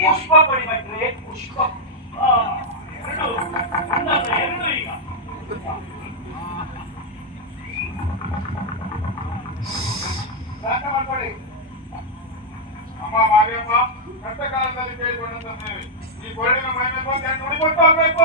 ಪುಷ್ಪ ಕೊಡಿ ಪುಷ್ಪ. ಎರಡು ಈಗ. ಮಾಡ್ಕೊಳ್ಳಿ. ಅಮ್ಮ ಮಾರಿಯಮ್ಮ ಕಷ್ಟಕಾಲದಲ್ಲಿ ಕೇಳಿಕೊಂಡಂತ ಈ ಕೊಳ್ಳಿನ ಮೈಮೇಲೆ ಬಂದು ಹೆಣ್ಣು ಹುಡಿಕೊಟ್ಟು ಹೋಗ್ಬೇಕು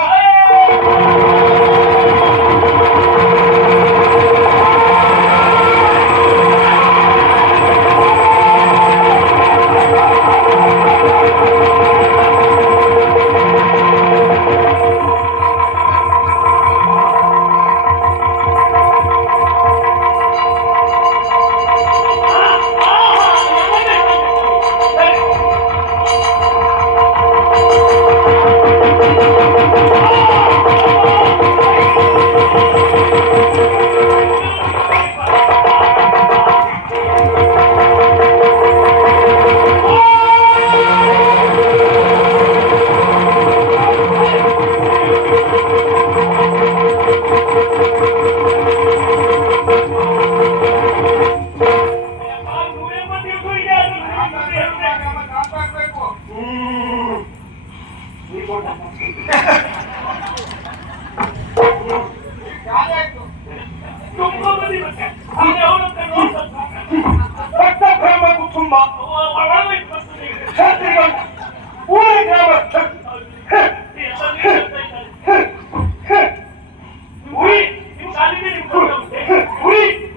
우리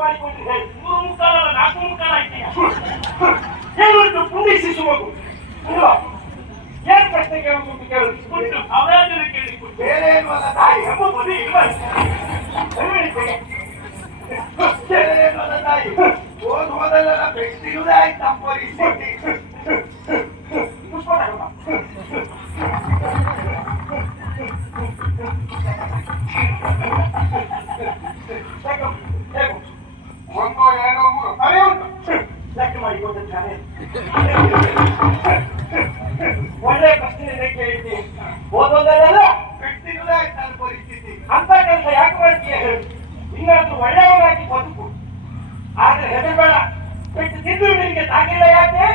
ಮಾಡಿಕೊಂಡಿದೆ ಮೂರು ಮುಕ್ಕಾಲಲ್ಲ, ನಾಲ್ಕು ಮುಕ್ಕಾಲು ಮಗು ಅಲ್ವಾ ಏನ್ ಪ್ರಶ್ನೆ ಕೇಳು. ಒಂದು ಎರಡು ಮೂರು. ಅರೆ ಉಂಟು. ಲೆಕ್ಕ ಮಾಡಿ ಕೊಟ್ಟಿದ್ದಾನೆ ಒಳ್ಳೆ ಪ್ರಶ್ನೆ ಕೇಳಿದ್ದೆ ಓದೋದಲ್ಲ ಬೆಟ್ಟಿರುವುದೇ ಆಯ್ತು ನನ್ನ ಪರಿಸ್ಥಿತಿ. ಅಂತ ಕೆಲಸ ಯಾಕೆ ಮಾಡ್ತೀಯ ಹೇಳು. ಇನ್ನಾದ್ರೂ ಒಳ್ಳೆಯವನಾಗಿ ಬದುಕು. ಆದ್ರೆ ಹೆದರ್ಬೇಡ. ಬಿಟ್ಟು ತಿಂದು ನಿನಗೆ ತಾಗಿಲ್ಲ ಯಾಕೆ?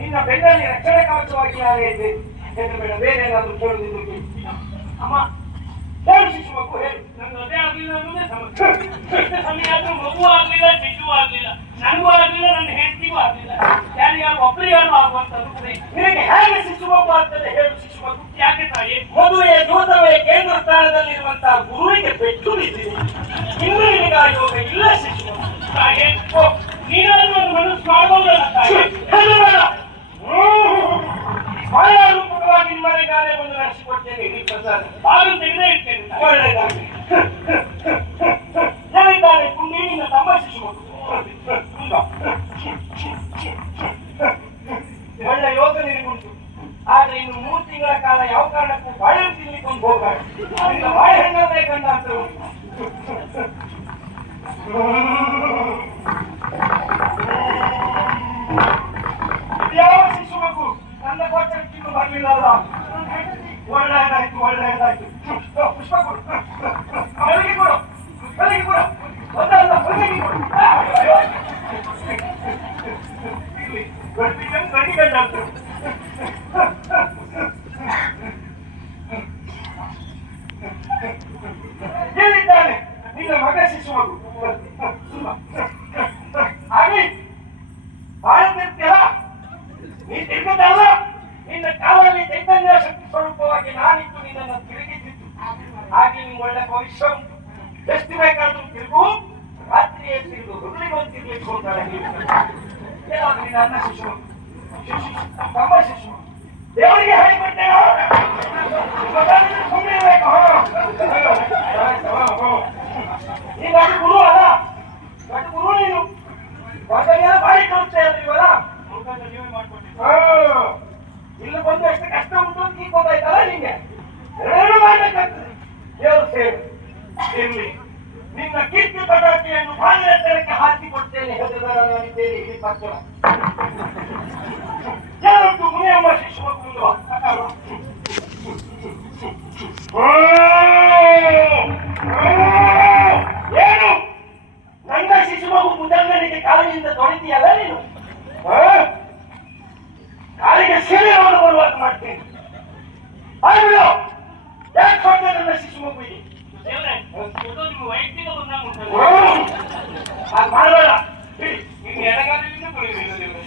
ನಿನ್ನ ಬೆನ್ನಲ್ಲಿ ರಕ್ಷಣೆ ಕವಚವಾಗಿ ನಾನು ಇದ್ದೆ ಹೆದರ್ಬೇಡ. ಬೇರೆ ಏನಾದರೂ ಕೇಳಿದ್ರು ಅಮ್ಮ ಶಿಶು ಮಗು ಹೇಳು ನಂಗೆ ಅದೇ ಆಗ್ಲಿಲ್ಲ ಅನ್ನೋದೇ ಸಮಸ್ಯೆ. ಎಷ್ಟು ಸಮಯ ನನಗೂ ನನ್ನ ಹೆಂಡತಿಗೂ ಆಗ್ಲಿಲ್ಲ ಯಾರಿಗಾರು ಒಬ್ಬರಿಗಾರು ಆಗುವಂತದ್ದು. ನಿನಗೆ ಹೇಗೆ ಶಿಶು ಮಗು ಆಗ್ತದೆ ಹೇಳು ಶಿಶು ಮಗು ಯಾಕೆ ತಾಯಿ ಮದುವೆಯ ದೂತವೇ ಕೇಂದ್ರ ಸ್ಥಾನದಲ್ಲಿರುವಂತಹ ಗುರುವಿಗೆ ಪೆಟ್ಟು ಬಿದ್ದಿದೆ ಇನ್ನು ನಿನಗೆ ಆ ಇಲ್ಲ ಶಿಶು ಮಗು ತಾಯಿ ಓ, ನೀನಾದ್ರೂ ಒಂದು ಮನಸ್ಸು ಮಾಡ್ಬೋದಲ್ಲ ತಾಯಿ ಹೆದರಬೇಡ. ಮಾಯಾರೂಪಕವಾಗಿ ನಿಮ್ಮನೆಗಾನೇ ಬಂದು ನಡೆಸಿಕೊಡ್ತೇನೆ ಇಡೀ ಪ್ರಸಾದ ಬಾಗಿಲು ತೆಗೆದೇ ಇರ್ತೇನೆ ತಾಯಿ. ಒಳ್ಳೆಯದಾಗಲಿ ಹೇಳಿದ್ದಾನೆ ಪುಣ್ಯ ನಿನ್ನ ತಮ್ಮ ಶಿಶು ಮಗು ಹೌದಾ? ಒಳ್ಳೆ ಯೋಗ ನಿನಗುಂಟು ಆದ್ರೆ ಇನ್ನು ಮೂರು ತಿಂಗಳ ಕಾಲ ಯಾವ ಕಾರಣಕ್ಕೂ ಬಾಳೆಹಣ್ಣು ತಿನ್ಲಿಕ್ಕೊಂದು ಹೋಗಾಡ ನಿನ್ನ ಬಾಳೆಹಣ್ಣನ್ನೇ ಕಂಡ ಅಂತ ಉಂಟು. ಯಾವ ಶಿಶು ಮಗು ನನ್ನ ಕೊಟ್ಟಕ್ಕಿನ್ನು ಬರಲಿಲ್ಲಲ್ಲ ಒಳ್ಳೆಯದಾಯ್ತು ಒಳ್ಳೆಯದಾಯ್ತು ಓ, ಪುಷ್ಪ ಕೊಡು ಬೆಳಗ್ಗೆ ಕೊಡು ಬೆಳಗ್ಗೆ ಕೊಡು ಒಂದಲ್ಲ ಬೆಳಗ್ಗೆ ಕೊಡು ಇರ್ಲಿ, ಬೆಳಗ್ಗೆ ಬೆಳಗ್ಗೆ ಕಂಡಾಯ್ತು ಎಲ್ಲಿದ್ದಾನೆ ನಿನ್ನ ಮಗ ಶಿಶು ಮಗು ಹಾಗೆ ಬಾಳುತ್ತಿರ್ತೀಯ ನೀ ತಿರುಗುತ್ತಲ್ಲ ನಿನ್ನ ಕಾಲಲ್ಲಿ ಚೈತನ್ಯ ಶಕ್ತಿ ಸ್ವರೂಪವಾಗಿ ನಾನಿದ್ದು ನಿನ್ನನ್ನು ತಿರುಗಿಸಿದ್ದು ಹಾಗೆ ನಿಮ್ಗೆ ಒಳ್ಳೆ ಭವಿಷ್ಯ ಉಂಟು ಎಷ್ಟು ಬೇಕಾದ್ರೂ ತಿರುಗು ರಾತ್ರಿಯೇ ತಿರುಗು ಹುಡುಗಿಗೊಂದು ತಿರುಗಲಿಕ್ಕೆ ಹೋಗ್ತಾಳೆ ಏನಾದ್ರು ನಿನ್ನ ಅನ್ನ ಶಿಶು ಶಿಶು ತಮ್ಮ ಶಿಶು ದೇವರಿಗೆ ಹೇಳಿಬಿಟ್ಟೇನೋ ಸುಮ್ಮನೆ ಇರ್ಬೇಕು ನೀನು ಅದು ಗುರು ಅಲ್ಲ ದೊಡ್ಡ ಗುರು ನೀನು ವಾಸನೆಲ್ಲ ಬಾರಿ ಕಲಿಸ್ತಾ ಇದ್ದೀವಲ್ಲ ಮುಖಾಂತರ ನೀವೇ ಮಾಡ್ಕೊಟ್ಟಿದ್ದು ಹಾ. ಇಲ್ಲಿ ಬಂದು ಎಷ್ಟು ಕಷ್ಟ ಉಂಟು ಅಂತ ಈಗ ಗೊತ್ತಾಯ್ತಲ್ಲ ನಿಂಗೆ ಎರಡು ಮಾಡ್ಬೇಕಾಗ್ತದೆ ದೇವ್ರು ಸೇರು ಇರ್ಲಿ ನಿನ್ನ ಕೀರ್ತಿ ಪಟಾಕಿಯನ್ನು Ah, não, tem não, não, não, não, não, não, não, não, não, não, não, não, não, não, não,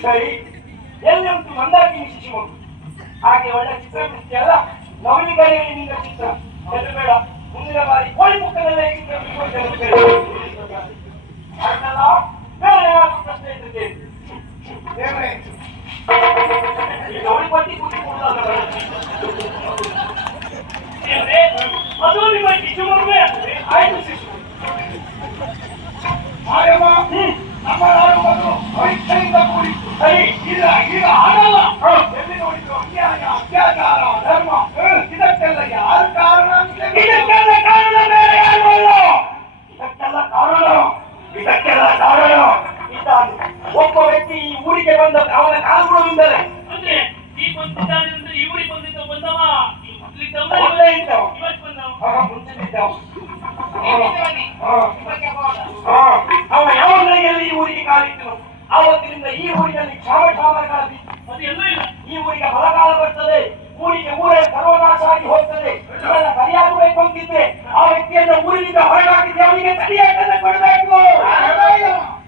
ಸರಿ. ಎಲ್ಲಂತೂ ಒಂದಾಗಿ ಶಿಶುಮಗು ಹಾಗೆ ಒಳ್ಳೆ ಚಿತ್ರ ಬಿಡ್ತೀಯಲ್ಲ ನವಲಿಗರಿಗೆ ನಿನ್ನ ಚಿತ್ರ. ಬೇಡ. ಮುಂದಿನ ಬಾರಿ ಕೋಳಿ ಮುಖದಲ್ಲೇ ಚಿತ್ರ ಬಿಡಿಸ್ಕೊಳ್ತೇನೆ ಅದನ್ನೆಲ್ಲ ಬೇರೆ ಏನಾದ್ರು ಪ್ರಶ್ನೆ ಇರ್ತದೆ ದೇವ್ರೇ, ಈಗ ಅವಳಿ ಪಟ್ಟಿ ಕುಟ್ಟಿ ಕೊಡುದಲ್ಲ ದೇವ್ರೇ, ಅದು ನಿಮ್ಮ ಶಿಶುಮಗುವೇ ಅಲ್ವೇ? ಆಯ್ತು ಶಿಶು ಮಾಯಮ್ಮ, ನಮ್ಮ ನಾಡು ಒಂದು ಪರೀಕ್ಷೆಯಿಂದ ಕೂಡಿತ್ತು. ಸರಿ ಈಗ ಈಗ ಆಗಲ್ಲ ಎಲ್ಲಿ ನೋಡಿದ್ರು ಅನ್ಯಾಯ ಅತ್ಯಾಚಾರ ಧರ್ಮ ಇದಕ್ಕೆಲ್ಲ ಯಾರು ಕಾರಣ ಅಂತ ಇದಕ್ಕೆಲ್ಲ ಕಾರಣ ಬೇರೆ ಯಾರು ಅಲ್ಲ ಇದಕ್ಕೆಲ್ಲ ಕಾರಣ ಇದಕ್ಕೆಲ್ಲ ಕಾರಣ ಇದ್ದಾನೆ ಒಬ್ಬ ವ್ಯಕ್ತಿ ಬಂದ ಅವನ ಕಾಲುಗಳಿಂದಲೇ ಅಂದ್ರೆ ಈ ಬಂದಿದ್ದಾನೆ ಅಂದ್ರೆ ಈ ಊರಿಗೆ ಬಂದಿದ್ದ ಬಂದವ ಇದ್ದವ. ಇವತ್ತು ಅವ ಯಾವ ಈ ಊರಿಗೆ ಕಾಲಿಟ್ಟನು ಆವತ್ತಿನಿಂದ ಈ ಊರಿನಲ್ಲಿ ಕ್ಷಾಮ ಎಲ್ಲೂ ಇಲ್ಲ. ಈ ಊರಿಗೆ ಬರಗಾಲ ಬರ್ತದೆ. ಊರಿಗೆ ಊರೇ ಸರ್ವನಾಶ ಆಗಿ ಹೋಗ್ತದೆ ಸರಿಯಾಗಬೇಕು ಅಂತಿದ್ರೆ ಆ ವ್ಯಕ್ತಿಯನ್ನು ಊರಿನಿಂದ ಹೊರಗಾಕಿದ್ರೆ ಅವನಿಗೆ ಸರಿಯಾಗಿ ಕೊಡಬೇಕು.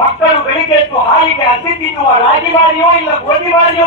ಮಕ್ಕಳು ಬೆಳಿಗ್ಗೆ ಎದ್ದು ಹಾಲಿಗೆ ಹಸಿ ತಿನ್ನುವ ರಾಗಿ ಬಾರಿಯೋ ಇಲ್ಲ ಗೋಧಿ ಬಾರಿಯೋ